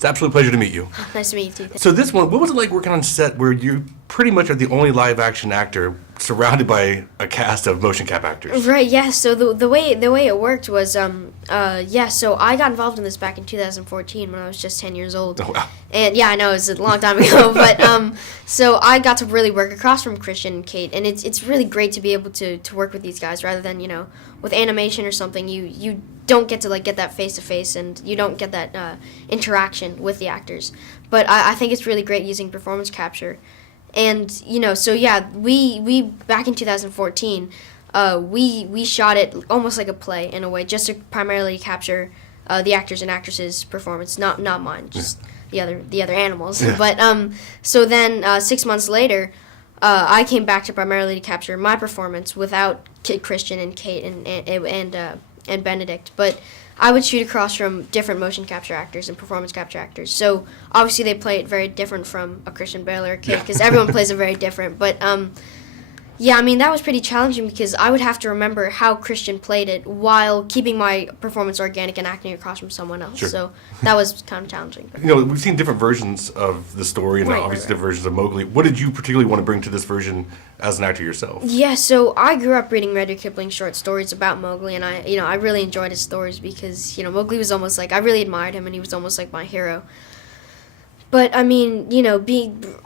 It's an absolute pleasure to meet you. Nice to meet you too. So this one, what was it like working on set where you pretty much are the only live-action actor surrounded by a cast of motion cap actors? Right, yeah, so the way it worked was, so I got involved in this back in 2014 when I was just 10 years old. Oh, wow. And yeah, I know, it was a long time ago, but so I got to really work across from Christian and Kate, and it's really great to be able to work with these guys rather than, with animation or something, you don't get to like get that face-to-face and you don't get that interaction with the actors. But I think it's really great using performance capture. And, so yeah, we back in 2014, we shot it almost like a play in a way, just to primarily capture the actors and actresses' performance, not mine, just the other animals. Yeah. But so then 6 months later, I came back to primarily to capture my performance without Christian and Kate and Benedict, but I would shoot across from different motion capture actors and performance capture actors. So obviously they play it very different from a Christian Bale or a Kate because everyone plays it very different. But yeah, I mean, that was pretty challenging because I would have to remember how Christian played it while keeping my performance organic and acting across from someone else. Sure. So that was kind of challenging. We've seen different versions of the story and obviously different versions of Mowgli. What did you particularly want to bring to this version as an actor yourself? Yeah, so I grew up reading Rudyard Kipling's short stories about Mowgli, and I really enjoyed his stories because, Mowgli was almost like, I really admired him, and he was almost like my hero. But, I mean,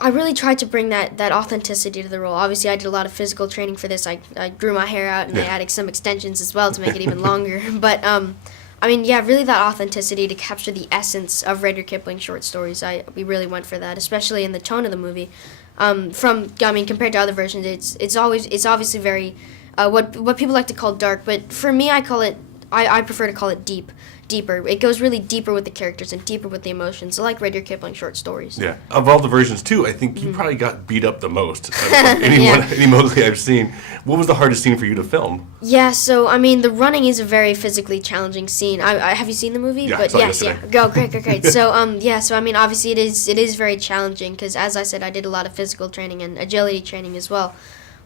I really tried to bring that authenticity to the role. Obviously, I did a lot of physical training for this. I grew my hair out, and I added some extensions as well to make it even longer. But, I mean, yeah, really that authenticity to capture the essence of Rudyard Kipling's short stories. We really went for that, especially in the tone of the movie. Compared to other versions, it's obviously very, what people like to call dark, but for me, I prefer to call it deeper. It goes really deeper with the characters and deeper with the emotions, like Rudyard Kipling short stories. Yeah. Of all the versions, too, I think you probably got beat up the most of any Mowgli I've seen. What was the hardest scene for you to film? Yeah, so, I mean, the running is a very physically challenging scene. Have you seen the movie? Yeah, But saw it yes, yesterday. Go, great. So, I mean, obviously it is very challenging because, as I said, I did a lot of physical training and agility training as well.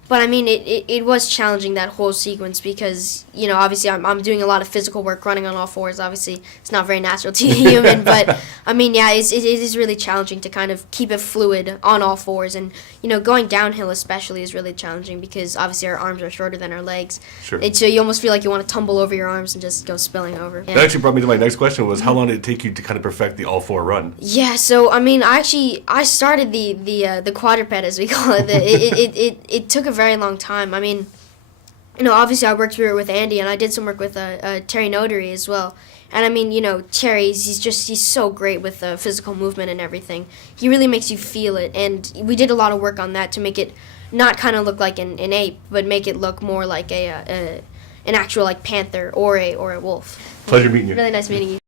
But, I mean, it was challenging, that whole sequence, because, obviously I'm doing a lot of physical work, running on all fours. Obviously, it's not very natural to a human, but, I mean, yeah, it is really challenging to kind of keep it fluid on all fours. And, going downhill especially is really challenging because, obviously, our arms are shorter than our legs. Sure. So you almost feel like you want to tumble over your arms and just go spilling over. Yeah. That actually brought me to my next question was, how long did it take you to kind of perfect the all-four run? Yeah, so, I mean, I started the quadruped, as we call it. It took a very long time. I mean, obviously I worked through it with Andy, and I did some work with Terry Notary as well. And I mean, Terry, he's so great with the physical movement and everything. He really makes you feel it, and we did a lot of work on that to make it not kind of look like an ape, but make it look more like an actual like panther or a wolf. Pleasure meeting you. Really nice meeting you.